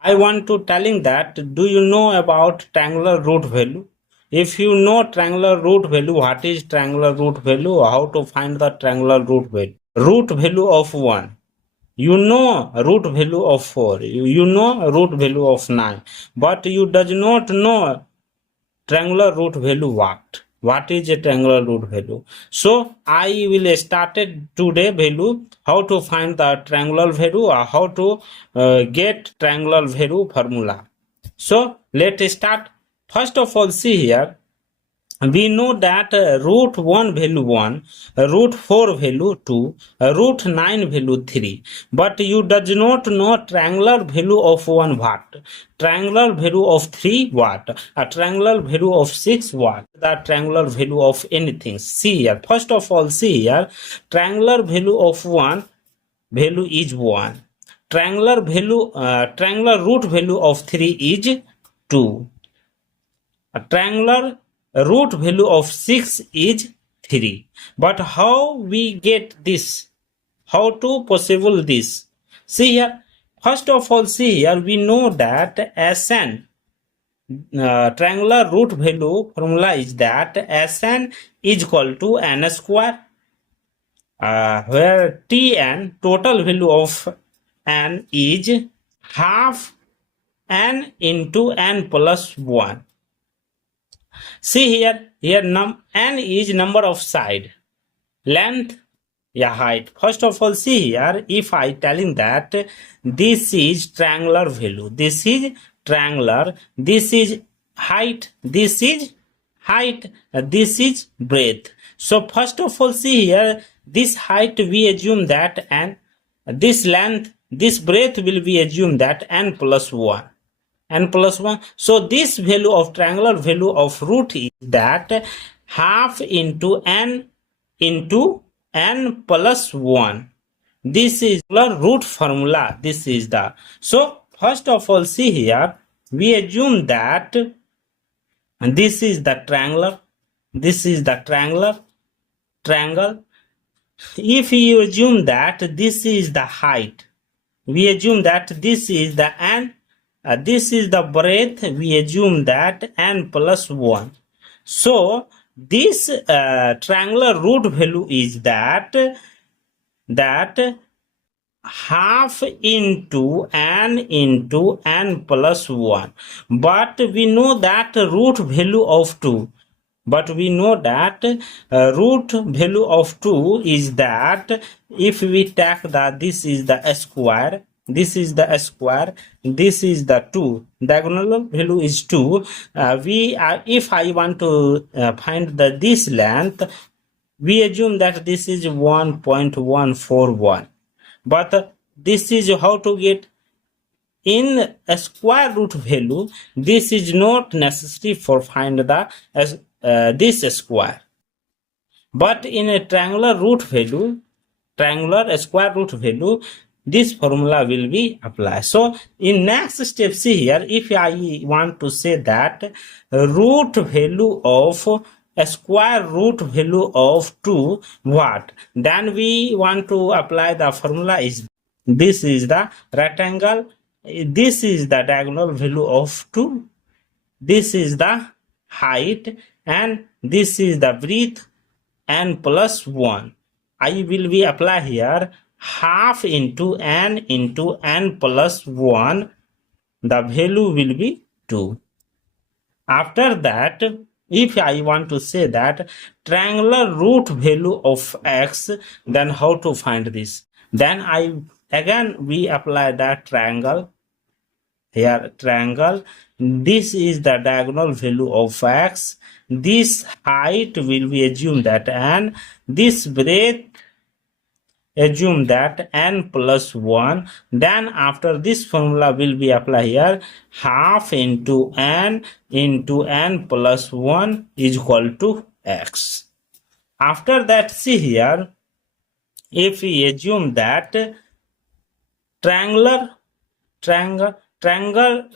I want to telling that, do you know about triangular root value? If you know triangular root value, what is triangular root value? How to find the triangular root value? Root value of 1. You know root value of 4. You know root value of 9. But you does not know triangular root value what is a triangular root value. So I will started today value how to find the triangular value or how to get triangular value formula. So let's start. First of all, see here, we know that root 1 value 1, root 4 value 2, root 9 value 3, but you does not know triangular value of 1 what, triangular value of 3 what, a triangular value of 6 what, the triangular value of anything. See here, first of all, see here, triangular value of 1 value is 1, triangular value triangular root value of 3 is 2, a triangular root value of 6 is 3. But how we get this? How to possible this? See here, first of all, see here, we know that Sn triangular root value formula is that Sn is equal to n square, where Tn total value of n is half n into n plus 1. See here, n is number of side, length, height. First of all, see here, if I telling that this is triangular value, this is triangular, this is height, this is height, this is breadth. So first of all, see here, this height we assume that, and this length, this breadth will be assumed that n plus 1. N plus 1. So this value of triangular value of root is that half into n plus 1. This is the root formula. This is the. So first of all, see here, we assume that this is the triangular. This is the triangle. If you assume that this is the height, we assume that this is the n. This is the breadth, we assume that n plus 1. So this triangular root value is that half into n plus 1. But we know that root value of 2. But we know that root value of 2 is that if we take that this is the square, this is the square, this is the 2, diagonal value is 2. If I want to find this length, we assume that this is 1.141, but this is how to get in a square root value. This is not necessary for find the this square, but in a triangular root value, triangular square root value, this formula will be applied. So in next step, see here, if I want to say that root value of a square root value of 2 what, then we want to apply the formula is this is the rectangle, this is the diagonal value of 2, this is the height, and this is the breadth, n plus 1. I will be apply here half into n plus 1, the value will be 2. After that, if I want to say that triangular root value of x, then how to find this? Then we apply that triangle. Here triangle, this is the diagonal value of x, this height will be assumed that n, this breadth assume that n plus 1. Then after this formula will be applied here, half into n plus 1 is equal to x. After that, see here, if we assume that triangular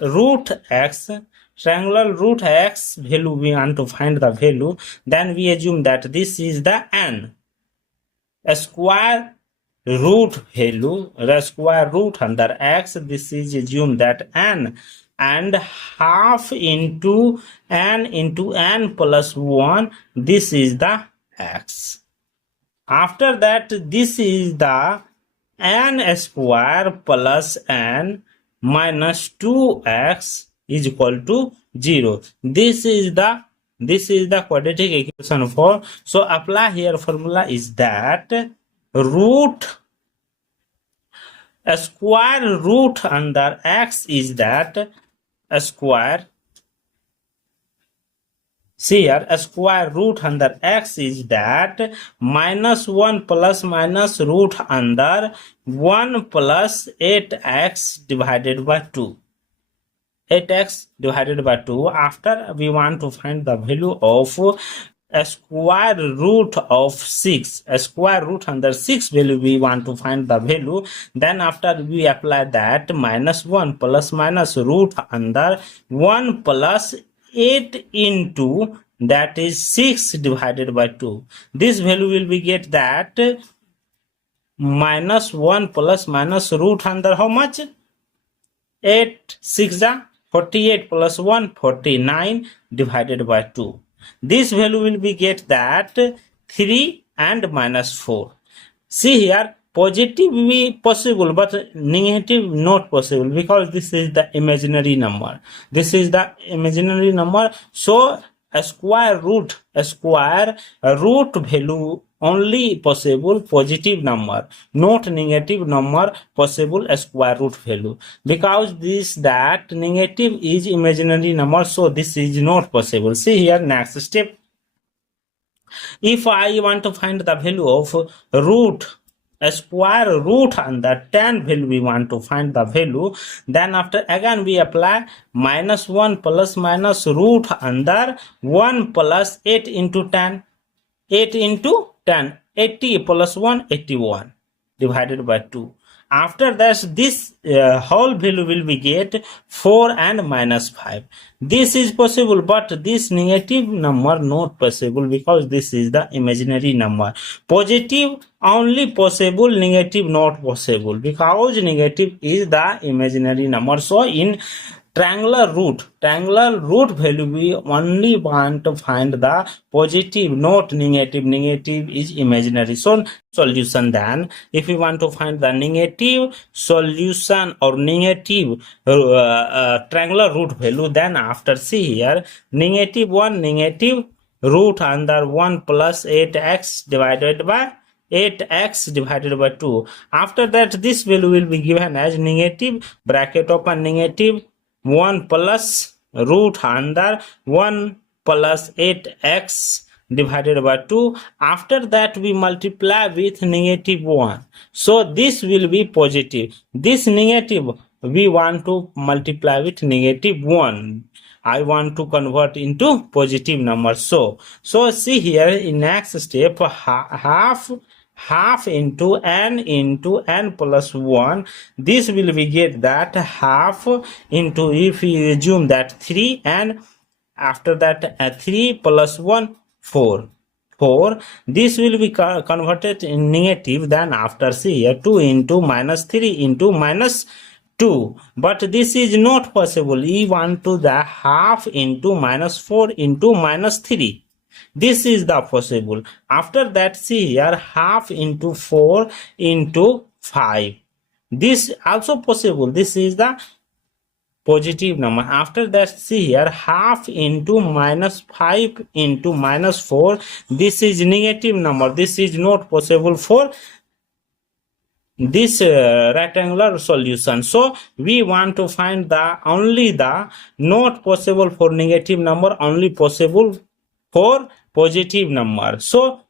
root x value, we want to find the value, then we assume that this is the n, a square root value, the square root under x, this is assume that n, and half into n plus 1, this is the x. After that, this is the n square plus n minus 2x is equal to 0. This is the quadratic equation for. So apply here formula is that a square root under x is that a square. See here, a square root under x is that minus 1 plus minus root under 1 plus 8x divided by 2. 8x divided by 2. After we want to find the value of a square root of 6, a square root under 6 value we want to find the value. Then after we apply that minus 1 plus minus root under 1 plus 8 into that is 6 divided by 2. This value will be get that minus 1 plus minus root under how much? 8 6 48 plus 1 49 divided by 2. This value will be get that 3 and minus 4. See here, positive be possible but negative not possible because this is the imaginary number. This is the imaginary number. So a square root value only possible positive number, not negative number possible a square root value, because that negative is imaginary number, so this is not possible. See here, next step. If I want to find the value of a square root under 10 value, we want to find the value. Then after again we apply minus 1 plus minus root under 1 plus 8 into 10. 8 into 10. 80 plus 1, 81 divided by 2. After that, this whole value will be get 4 and minus 5. This is possible, but this negative number not possible because this is the imaginary number. Positive only possible, negative not possible because negative is the imaginary number. So in triangular root value we only want to find the positive, not negative. Negative is imaginary. So solution, then if we want to find the negative solution or negative triangular root value, then after see here, negative 1 negative root under 1 plus 8x divided by 8x divided by 2. After that, this value will be given as negative bracket open negative 1 plus root under 1 plus 8x divided by 2. After that, we multiply with negative 1. So this will be positive. This negative we want to multiply with negative 1. I want to convert into positive number. So see here in next step, half into n plus 1. This will be get that half into, if we assume that 3, and after that 3 plus 1 4. This will be converted in negative. Then after see here 2 into minus 3 into minus 2, but this is not possible. We want to the half into minus 4 into minus 3. This is the possible. After that, see here half into 4 into 5. This also possible. This is the positive number. After that, see here half into minus 5 into minus 4. This is negative number. This is not possible for this rectangular solution. So we want to find the only the not possible for negative number, only possible for positive number. So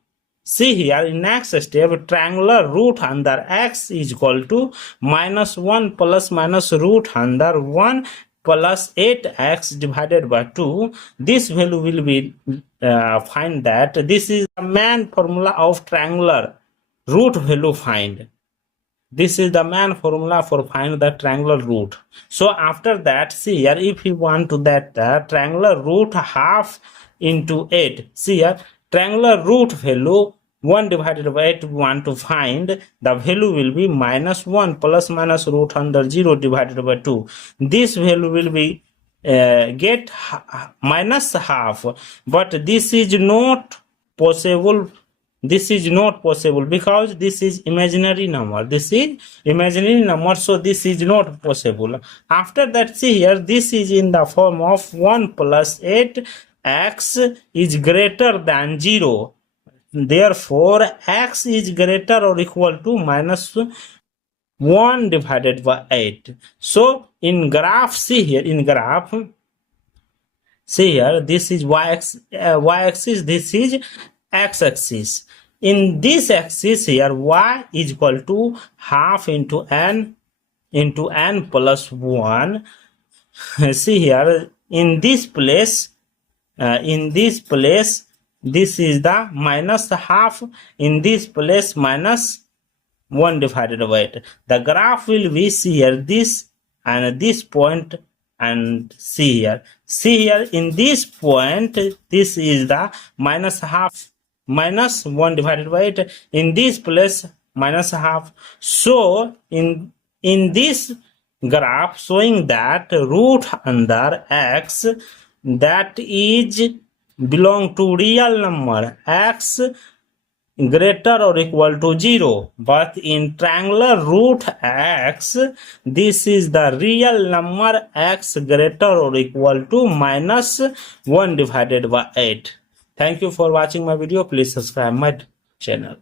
see here in next step, triangular root under x is equal to minus 1 plus minus root under 1 plus 8x divided by 2. This value will be find that this is the main formula of triangular root value find. This is the main formula for find the triangular root. So after that, see here, if you want to that triangular root half into 8, see here triangular root value 1 divided by 8 we want to find, the value will be minus 1 plus minus root under 0 divided by 2. This value will be get minus half, but this is not possible. This is not possible because this is imaginary number. This is imaginary number, so this is not possible. After that, see here, this is in the form of 1 plus 8, x is greater than 0. Therefore, x is greater or equal to minus 1 divided by 8. So, in graph, see here, in graph, see here, this is y-axis, this is x-axis. In this axis here, y is equal to half into n plus 1. See here, in this place, this is the minus half, in this place minus 1 divided by 8. The graph will be, see here, this and this point, and see here in this point, this is the minus half, minus 1 divided by 8, in this place minus half. So in this graph showing that root under x, that is belong to real number x greater or equal to 0, but in triangular root x, this is the real number x greater or equal to minus 1 divided by 8. Thank you for watching my video. Please subscribe my channel.